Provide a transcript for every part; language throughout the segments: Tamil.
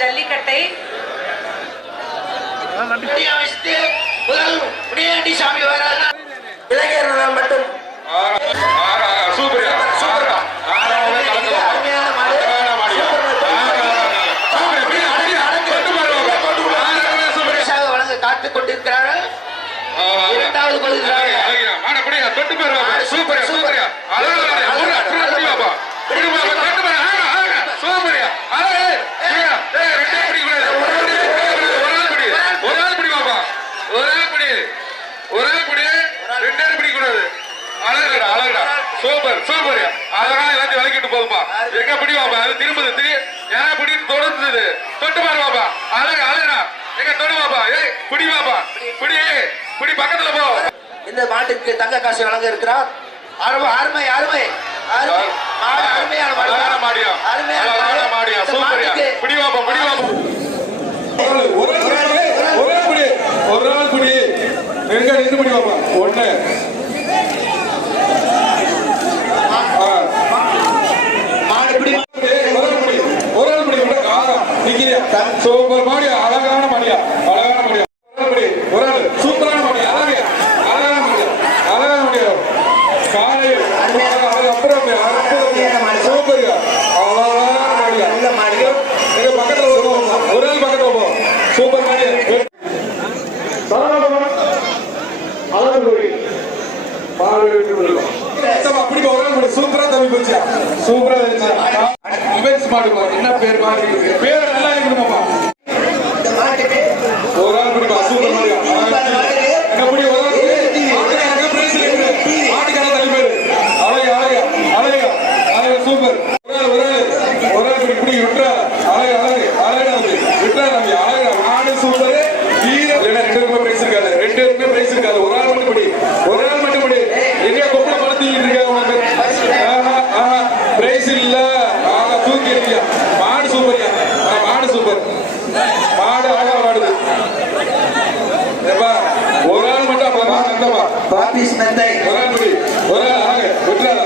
ஜல்லிக்கட்டை சாமி இளைஞர்கள் மட்டும் காத்துக் கொண்டிருக்கிறார்கள். இரண்டாவது சூப்பர் சூப்பர். அதனால எல்லாத்தையும் விளக்கிட்டு போதுப்பா. எங்க பிடிவாப்பா அது திரும்புது ஏன்னா பிடின்னு தொடர்ந்து தொட்டு பாருவாப்பா. அழகா அழகா எங்க தொடுவாப்பா. ஏய் பிடிவாப்பா பிடி பிடி பக்கத்துல போ. இந்த மாட்டுக்கு தங்க காசு வழங்க இருக்கிறார். அருமை அருமை அருமை அருமையான மாடியா அருமையான மாடியா சூப்பர். பிடிவாப்பா பிடிவாப்பா. ஒரு நாள் குடி எங்க நின்று பிடிவாப்பா. ஒண்ணு சூப்பர் மாடியா அழகான மாடியா அழகான மாடியா ஒரு ஆள் சூப்பரான மாடியா அழகான மாடியா அழகான மாடியா காலையில் அப்புறம் சூப்பர் அழகான மாடியா எங்க பக்கத்துல ஒரு ஆள் பக்கத்துல போ. சூப்பர் மாடியா அப்படி ஒரு ஆள் சூப்பரா தம்பி போச்சா சூப்பரா என்ன பேர் மாதிரி பேர் நல்லா இருக்கணுமாப்பா. ஒரு ஆள் பிடிப்பா சூப்பர் மாடியா எப்படி மாட்டுக்கான தனி பேரு அழகா அழகா அழகா அழகா சூப்பர். ஒரு ஆள் இப்படி விட்டுறா அழகா அழகு அழகா விட்டுறா தம்பி அழகா மாடு சூப்பர். வீரர் ரெண்டு பேருமே பிரைஸ் இருக்காது. ரெண்டு பேருமே பிரைஸ் இருக்காது. ஒரு ஆள் மட்டும் படி ஒரு ஆள் மட்டும் படி எங்க கொப்பளை படுத்திட்டு இருக்க உனக்கு பிரைஸ் இல்ல. தூக்கி இருக்கியா மாடு சூப்பரியா மாடு சூப்பர் மாடு அழகா மாடுது. ஒரு ஆள் மட்டும் ஒரு ஆள் முடி ஒரு ஆள் ஆக விட்டுறாங்க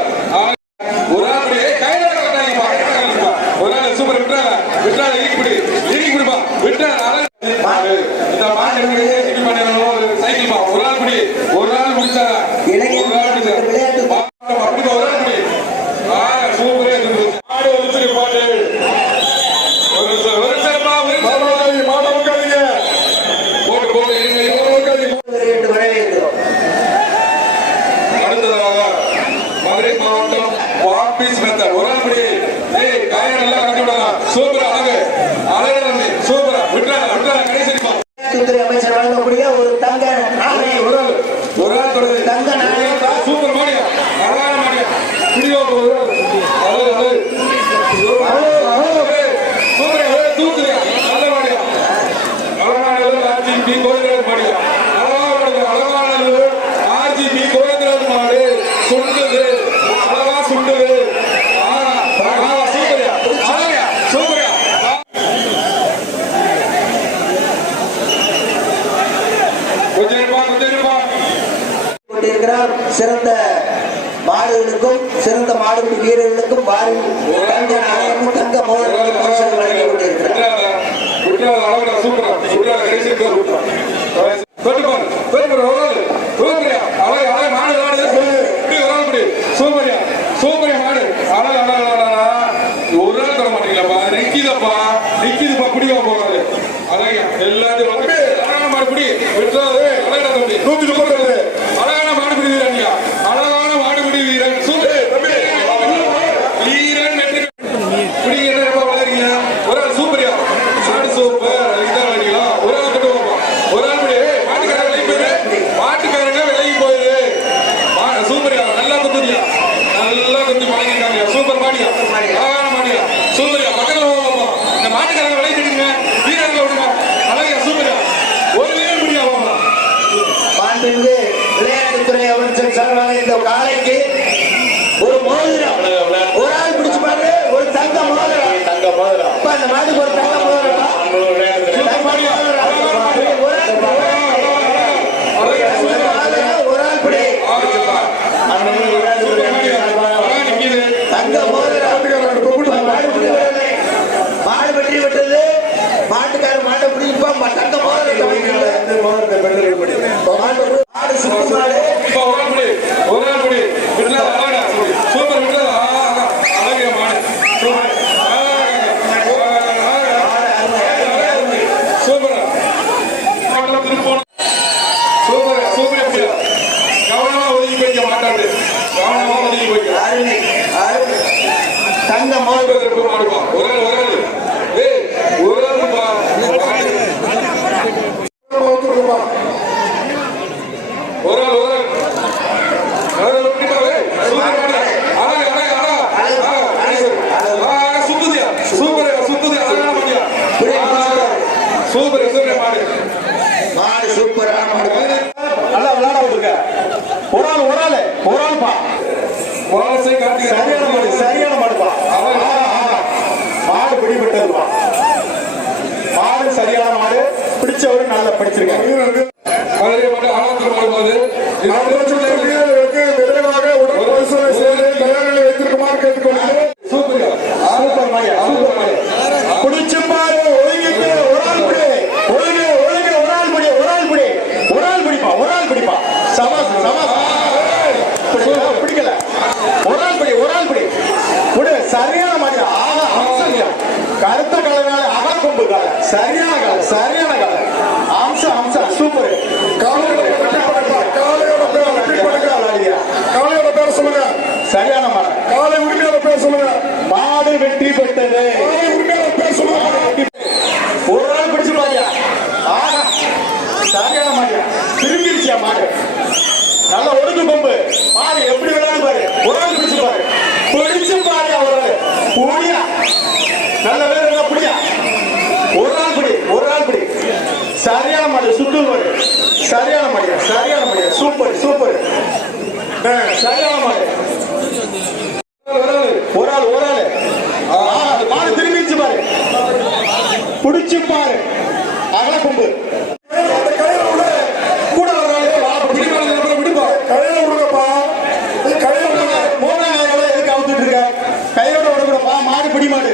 ஒரு ஆள் கையில ஒரு ஆள் சூப்பர் விட்டுறாங்க விட்டுறாங்க இறுக்கி பிடிப்பா விட்டுறாங்க இந்த மாடு சைக்கிள் பா ஒரு ஆள் முடி ஒரு ஆள் முடிச்சாங்க ஒரு ஆள் முடிச்சாங்க அப்படி ஒரு ஆள் முடி சூப்பரே இருந்தது. மாடு ஒருத்தர் பாட்டு மதுரை மாவட்டம் வாபீஸ் மெத்தட் ஒரு ஆள் படி காயம் எல்லாம் கட்டி விடலாம். சூப்பரா அழகு அழகு நம்பி சூப்பரா விட்டுறா விட்டுறா கடைசிப்பா. அமைச்சர் வழங்கக்கூடிய ஒரு தங்க ஒரு ஆள் தொடர்ந்து தங்க சூப்பர் மாடியா அழகான மாடியா பிடிவா தூக்குறியா நல்ல மாடியா அழகான ஆர்ஜிபி கோவிந்தராஜ் மாடியா அழகான ஆர்ஜிபி கோவிந்தராஜ் மாடு சுண்டுது அழகா சுண்டுது சூப்பரியா அழகா சூப்பரியா. கொண்டிருக்கிறார். சிறந்த மாடுகளுக்கும் சிறந்த மாடுபிடி வீரர்களுக்கும் தங்க மோதிரம் வழங்கி கொண்டிருக்கிறார். ஒரு நாள் தர மாட்டீங்களா நிக்குதப்பா நிக்குதுப்பா குடிவா போறாரு அழகா எல்லாத்தையும் அழகான மாடுபிடி விட்டுறாரு அழகா தம்பி தூக்கி போடுறது அழகான மாடுபிடி வீரனியா அழகான மாடுபிடி வீரன் சூப்பர் வீரன் பிடி என்ன வளர்றீங்க ஒரு ஆள் சூப்பரியா மாடு சூப்பர் இதான் வேண்டிங்களா ஒரு ஆள் கொண்டு போப்பா ஒரு ஆள் படி மாட்டுக்காரங்க விலகி போயிரு மாட்டுக்காரங்க விலகி போயிரு சூப்பரியா நல்லா குத்துறியா நல்லா குத்தி பழகிருக்காங்க சூப்பர் மாடியா அழகான மாடியா சூப்பரியா பக்கத்துல போப்பா இந்த மாட்டுக்காரங்க விலகி விடுங்க வீரர்கள் விடுங்க அழகா சூப்பரியா ஒரு வீரன் பிடியா போப்பா. விளையாட்டுத்துறை அமைச்சர் சார்பாக இந்த காலைக்கு ஒரு மோதிரம் ஒரு ஆள் பிடிச்சு பாரு ஒரு தங்க மோதிரம் அந்த மாட்டுக்கு ஒரு தங்க மோதிரம் ஒரு ஆள் பிடி தங்க மோதிரம் மாடு வெற்றி பெற்றது. தங்க மோதி மாடுப்பா ஒரு ஆள் ஏய் ஒரு ஆளுப்பா ஒரு ஆள் சூப்பர் மாடு மாடு சூப்பரான மாடு நல்லா விளையாட விட்டுருக்க ஒரு ஆள்ப்பா சரியான மாடுப்பா மாடு பிடிபட்டதுப்பா மாடு சரியான மாடு பிடிச்சவரு நல்லா படிச்சிருக்காங்க பிடிச்சு பாரு ஒழுங்கிட்டு ஒரு ஆள் பிடி ஒழுங்கு ஒரு ஆள் பிடிப்பா சமாஸ் பிடிக்கல ஒரு ஆள் பிடி விடு சரியான மாதிரி ஆக அம்சம் கருத்த கலனால அக கொம்பு கால சரியான கால அம்சம் சூப்பர் காலையோட பேர் சொல்லுங்க சரியான மாடு காலை உரிமையோட பேர் சொல்லுங்க மாடு வெற்றி பெற்றது உரிமையோட பேர் சொல்லுங்க ஒரு நாள் பிடிச்சு பாரியா ஆஹா சரியான மாடியா திரும்பிடுச்சியா மாடு நல்ல ஒழுங்கு கொம்பு மாடு எப்படி விளையாடு பாரு ஒரு நாள் பிடிச்சு பாரு அவரோட புடியா நல்ல பேர் என்ன புடியா ஒரு நாள் பிடி சரியான மாடு சுட்டு மாடு சரியான மாடியா சூப்பர் சரியான மாடு ஒரு ஆள் மாடு திரும்பிச்சு பாரு புடிச்சு பாரு அகல கொம்பு கூட விடுப்பா கையில விடுங்கப்பா மூணாவது எதுக்கு அவுத்துட்டு இருக்க கையோட விடக்கூடப்பா மாடு பிடி மாடு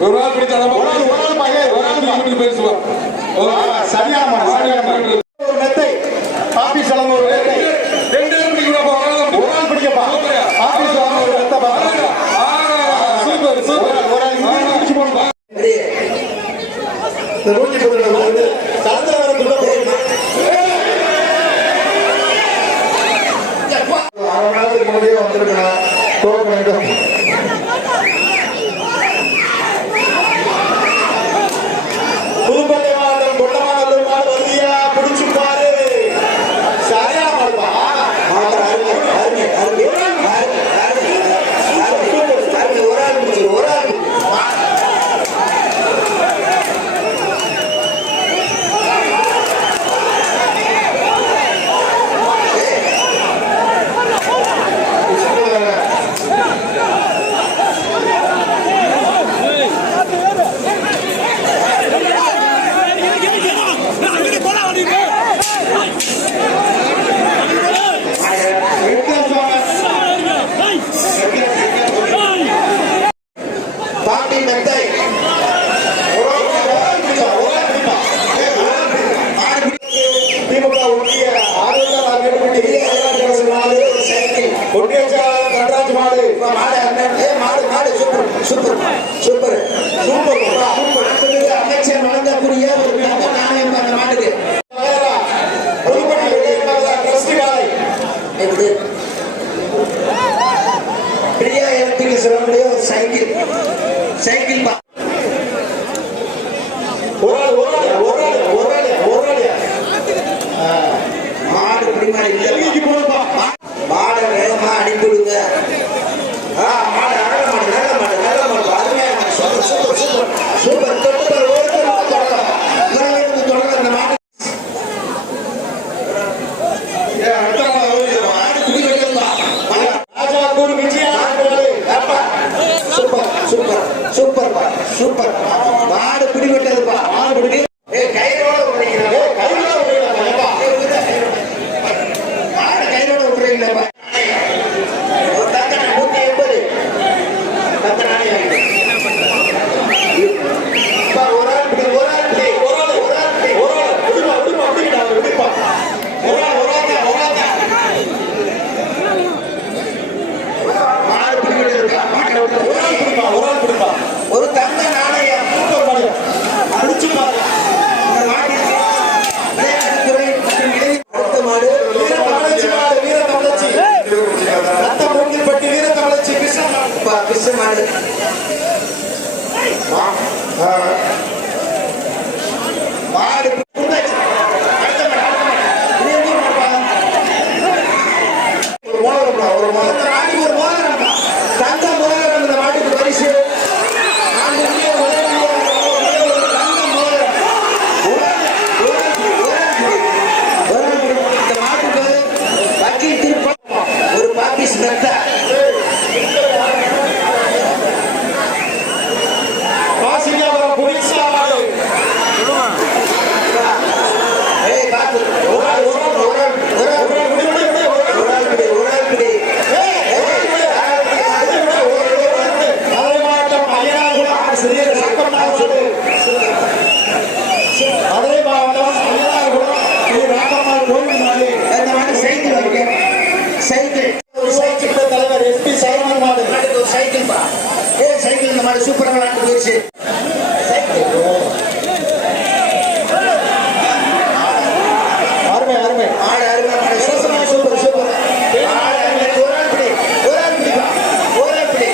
ஒரு ஆள் பிடிச்சாதான் ஒரு ஆள் பேசுவா சரியான மாடு ஒரு மெத்தை ஆபீஸ் அளவு ஒரு மெத்தை ஒரு ஆள் பிடிக்கப்பா ஆபீஸ் அளவு ஒரு மெத்தை சூப்பர் ஒரு ஆள் பிடிச்சு போகணும்பா இந்த 112 தரத்துல வர துள்ள முன்னாடியே வந்திருக்கணும் போக வேண்டும் புதுப்பள்ளி மாவட்டம் கொண்டமாநல்லூர் மாடு வந்தியா பிடிச்சு பாரு சரியா மாடுப்பா பாண்டி மெத்தை திமுக ஒன்றிய ஒன்றிய செயலாளர் நடராஜ் மாடு சூப்பர் அமைச்சர் வழங்கக்கூடிய ஒரு நல்ல நாணயம் அந்த மாட்டுக்கு பிரியா இடத்துக்கு சொல்லக்கூடிய ஒரு சைக்கிள் மாடு பிடிமாடு மாடை வேகமா அனுப்பிவிடுங்க மாடு நல்ல மாடு அருமையான சூப்பர் தொடங்க அந்த மாடு சூப்பர் மாடு பிடிவிட்டதுப்பா மாடு பிடி கையோட மாடு கையோட விட்டுறீங்களா தக்க 180 தக்க நாணயம் ஒரு ஆள் ஒரு தங்க நாணயம் அடிச்சு பாரு அடுத்த மாடு வீர தமிழச்சி ரத்த மூங்கில் பட்டி வீர தமிழச்சி கிருஷ்ணன் அடுத்த மாடு மாடு கொடுத்தாச்சு. அடுத்த மாடு, அடுத்த மாடு. இது எப்படி மாடுப்பா? ஒரு மோதிரம்ப்பா, ஒரு மோதிரம். இந்த மாட்டுக்கு ஒரு மோதிரம்ப்பா. தங்க மோதிரம் இந்த மாட்டுக்கு பரிசு. நான்கு முக்கிய ஒரு தங்க மோதிரம். இந்த மாட்டுக்கு வக்கீல் திருப்பம் ஒரு பாப்பிஸ் மெத்த. பாசிக்காபுரம் புடிச்சா மாடு. ஏய் பாத்து ஒரு ஆள் பிடி. மதுரை மாவட்டம் ஐயனார்குளம் சிறிய ராக்கம்மாள் மாடு. மதுரை மாவட்டம் ஐயனார்குளம் ஸ்ரீ ராக்கம்மாள் கோவில் மாடு. இந்த மாடு சைக்கிள் வைக்க சைக்கிள் ஒரு சைக்கிள் தலைவர் எஸ்பி சரவணன் மாடு. மாட்டுக்கு ஒரு சைக்கிள் பா. சைக்கிள் இந்த மாடு சூப்பராக விளையாண்டு போயிடுச்சு. சைக்கிள் அருமை அருமை. மாடு அருமை மாடு சூப்பர் சூப்பர் சூப்பர். மாடு அருமை. ஒரு ஆள் பிடி பா. ஒரு ஆள் பிடி.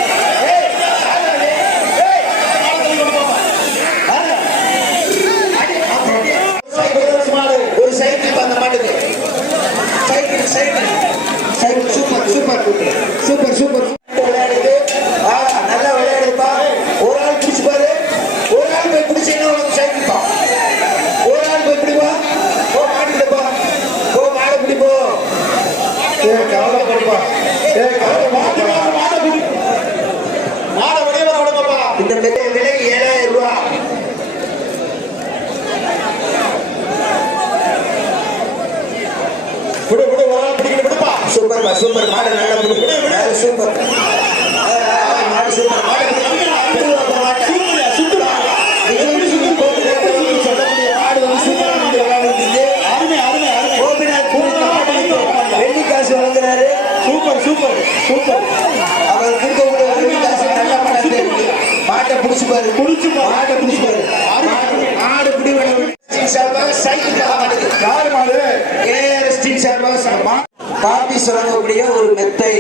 ஒரு சைக்கிள் பா அந்த மாட்டுக்கு. Cycle cycle cycle super super super super விளையாடுது. நல்லா விளையாடுப்பா. ஒரு ஆள் பிடிச்சு பாரு. ஒரு ஆள் போய் பிடிச்சீங்கன்னா உனக்கு சைக்கிள் பா. ஒரு ஆள் போய் பிடிப்பா. ஓ மாட்டுப்பா. ஓ மாடை பிடிப்போ. கவலைப்படுப்பா. மாடு மாடை பிடி. மாடை வெளியே வர விடுங்கப்பா. இந்த விலை 7000 ரூபாய். விடு விடு ஒரு ஆள் பிடிக்கணும் விடுப்பா. சூப்பர்ப்பா சூப்பர். மாடு நல்லா பிடி. சூப்பர் மாடு சூப்பர். மாடு வெள்ளிக்காசு வழங்குறாரு. Super super super. அவர் கொடுக்கக்கூடிய வெள்ளிக்காசு நல்ல மாடு. மாட்டை பிடிச்சு பாரு. மாட்டை பிடிச்சு பாரு. மாடு பிடி சார்பாக சைக்கிள் யாரு மாடு? ஏஆர்எஸ்டின் சார்பாக காப்பி சொல்லக்கூடிய ஒரு மெத்தை.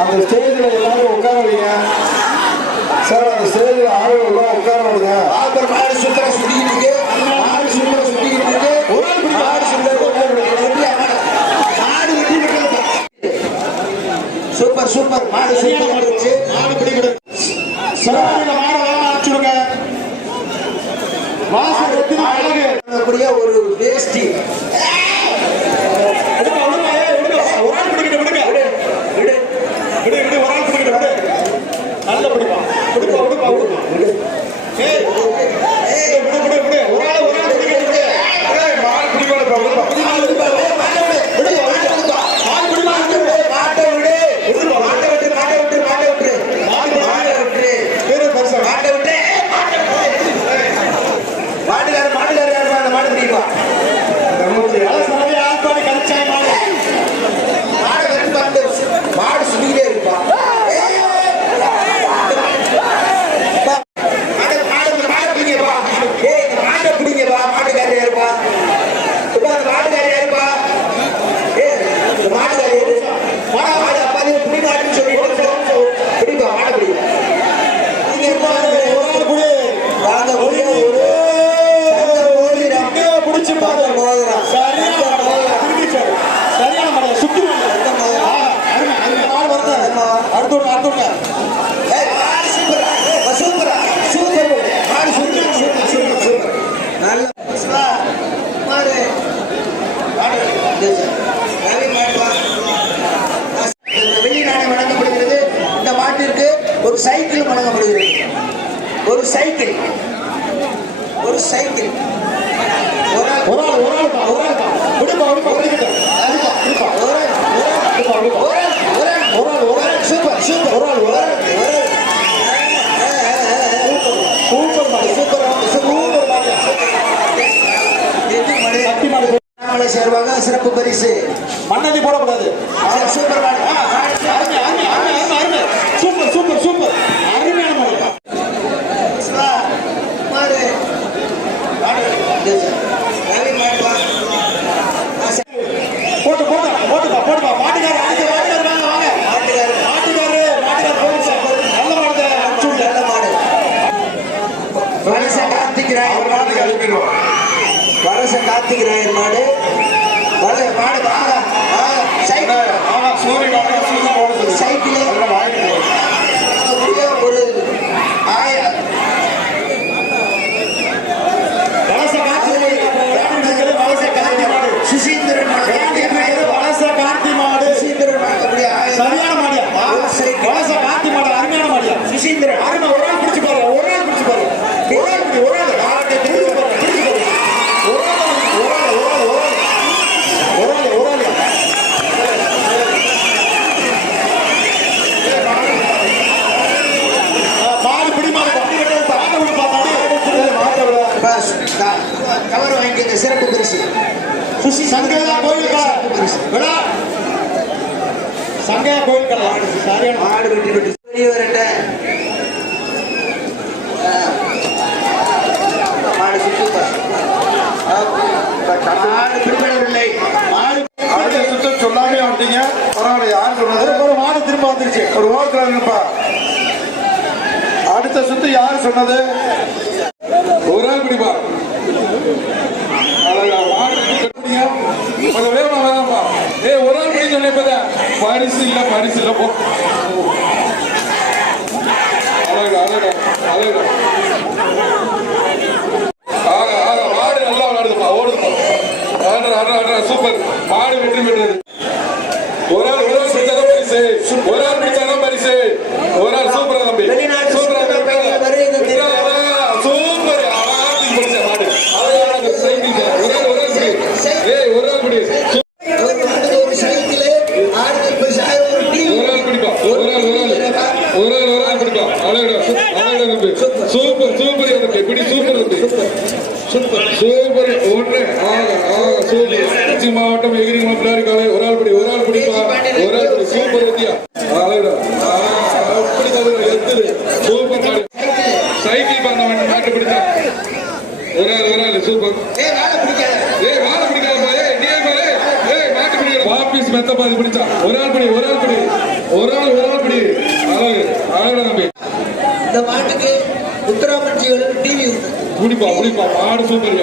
அந்த ஸ்டேஜ்ல எல்லாரும் உட்கார வைங்க சார். அந்த ஸ்டேஜ்ல ஆளுங்க எல்லாம் உட்கார வைங்க. ஆல்பர் மாடு சுத்தர சுத்திக்கிட்டு இருக்கு. மாடு சுத்தர சுத்திக்கிட்டு இருக்கு. மாடு சுத்தர மாடு வெட்டி விட்டு சூப்பர் சூப்பர். மாடு சூப்பர் இருந்துச்சு. மாடு பிடிக்கிடு. சிறந்த மாடை வேலை அனுப்பிச்சுடுங்க. வாசல் எத்தனை அழகு. கூடிய ஒரு வேஷ்டி. ஒரு ஆள் பிடிக்கிட்டு விடுங்க. விடு விடு விடு ஒரு ஆள் பிடிக்கிட்டு விடு. நல்ல பிடிப்பா. விடுப்பா விடுப்பா விடுப்பா. ஏய் விடு விடு விடு. ஒரு ஆள் பிடிக்கிட்டு விடு. மாடு பிடிக்கணும் விடுப்பா. மாட்டை விடு. மாட்டை விடு. மாடு பிடிமா மாட்டை விடு. மாட்டை விட்டு மாட்டை விட்டு மாட்டை விட்டு மாட்டை விட்டு பேரு பெருசா. மாட்டை விட்டு மாட்டுக்காரர் யாருப்பா? அந்த மாடு பிடிப்பா. மாடை வெட்டி பார்த்து மாடு சுத்திக்கிட்டே இருப்பா. மாடை பிடிங்கப்பா. ஏய் இந்த மாட்டை பிடிங்கப்பா. மாட்டுக்காரர் யாருப்பா? இப்ப அந்த மாட்டுக்காரர் யாருப்பா? ஏய் இந்த மாட்டுக்காரர் யாரு? மாடு அப்பா நீ பிடிக்காதுன்னு சொல்லிட்டு பிடிப்பா. மாடை பிடிப்பா. வாங்க ஒரே ஒரு பிடிச்சு பாரு. மோதிரம். சரியான மாடு. சுத்தி அடுத்து ஏய் மாடு சூப்பர். சூப்பரா சூப்பர். மாடு சூப்பர் சூப்பர் சூப்பர் சூப்பர். நல்ல மாடு மாடு ரவி மாடுவா. வெள்ளி நாணயம் வழங்கப்படுகிறது. இந்த மாட்டிற்கு ஒரு சைக்கிள் வழங்கப்படுகிறது. ஒரு சைக்கிள் ஒரு சைக்கிள். ஒரு ஆள் ஒரு ஆள் ஒரு ஆள் ஒரு ஆள் விடுப்பா விடுப்பா விடுப்பா விடுப்பா. ஒரு ஆள் விடுப்பா விடுப்பா. ஒரு ஆள் ஒரு ஆள் ஒரு ஆள் ஒரு ஆள் சூப்பர் சூப்பர். ஒரு ஆள் ஒரு ஆள் சூப்பர் மாடு. சூப்பர் சூப்பர் மாடு. சக்தி மாடு. நாமளை சேர்வாங்க. சிறப்பு பரிசு. மண்ணதி போடக்கூடாது. சூப்பர் மாடு. அருமை அருமை அருமை அருமை அருமை. Super super super. அருமையான மாடு. மாடு ரவி மாடுவா. போட்டு போட்டு போட்டுப்பா போட்டுப்பா. மாட்டுக்காரர் அடுத்து மாட்டுக்காரர் வாங்க வாங்க. மாட்டுக்காரர் மாட்டுக்காரர் போயிடுச்சு. நல்ல வலச கார்த்திக் ராயர் அவர் மாட்டுக்கு அனுப்பிடுவோம். வலச கார்த்திக் ராயர் மாடு மாடு சைக்கிள் சைக்கிள் ஒரு 1000 சுசீந்திரன் சரியான மாடியா வளச கார்த்தி மாடு அருமையான மாடியா சுசீந்திரன் அருமை ஒரு ஆள் பிடிச்சு பாரு ஒரு ஆள் பிடிச்சு பாரு ஒரு ஆள் பிடிச்சு பாரு மாடு பிடி மாடு கவர் வாங்கிக்க சிறப்பு பரிசு சுசி சங்கையா கோயிலுக்கா விடா சங்கையா கோயிலுக்கா சரியான மாடு வெட்டி வெட்டி வெளியே வரட்ட மாடு சுத்தி மாடு பிடிபடவில்லை மாடு அடுத்த சுத்தம் சொல்லாமே வந்துட்டீங்க. பரவாயில்ல, யார் சொன்னது? ஒரு மாடு திரும்ப வந்துருச்சு ஒரு ஓரத்தில் இருப்பா. அடுத்த சுத்து யார் சொன்னது? ஒரு ஆள் பிடிப்பா. அழகா மாடு கட்டுறீங்க. கொஞ்சம் வேகமா வேகமா. ஏய், ஒரு ஆள் பிடி சொன்னேன் இப்பதான். பரிசு இல்ல போ. அழகா அழகா. மாடு நல்லா விளையாடுதுப்பா, ஓடுதுப்பா. ஆடுறா, சூப்பர். மாடு வெற்றி பெற்றது. ஒரு ஆள் பிடிச்சாதான் பரிசு. ஒரு ஆள் பிடிச்சாதான் பரிசு. ஒரு ஆள் சூப்பரா தம்பி. வெளிநாட்டு சூப்பரா சுற்றுலா பயணிகள் வருகை சூப்பர். அழகாக பிடிச்ச மாடு. அழகாக சைக்கிள். ஒரு ஆள் பிடி. ஏய், ஒரு ஆள் பிடி. ஒரு சைக்கிள் ஆடுதல் பரிசு ஒரு டீம் ஒரு ஆள் பிடிப்பா. ஒரு ஆள் பிடிப்பா. அழகா தம்பி. சூப்பர் தம்பி. பிடி சூப்பர் தம்பி. சூப்பர் ஒன்று. சூப்பர். திருச்சி மாவட்டம் எகிரிமலை பிள்ளையார் காலை. ஒரு ஆள் பிடிப்பா. ஒரு ஆள் பிடி. சூப்பர் வித்தியா. அழகா அப்படி தவிர எத்துது. சூப்பர் மாடு. சைக்கிள் பண்ண மாட்டு பிடிச்சா. ஒரு ஆள் சூப்பர். வேலை பிடிக்காத வாழை பிடிக்காதப்பா. நீ பாரு. மாட்டு பிடிக்கிற வாபீஸ் மெத்தப்பா இது பிடிச்சா. ஒரு ஆள் பிடி. அழகு தம்பி. இந்த மாட்டுக்கு உத்தராமஞ்சிகள் டிவி உண்டு பிடிப்பா. மாடு சூப்பர்.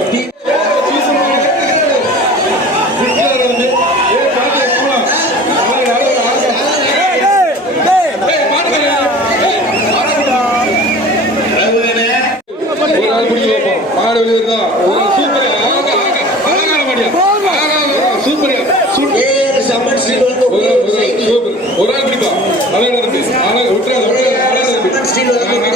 ஒரு ஆள் பிடிச்சி வைப்போம். மாடு வெளியிருந்தா ஒரு ஆள் சூப்பர். அழகான மாடியா. சூப்பரியா. ஏழு சம்மன் ஸ்டீல் வந்து ஒரு ஆள் பிடிப்பா. அழகா தம்பி. விட்டுறாத. ஸ்டீல் வந்து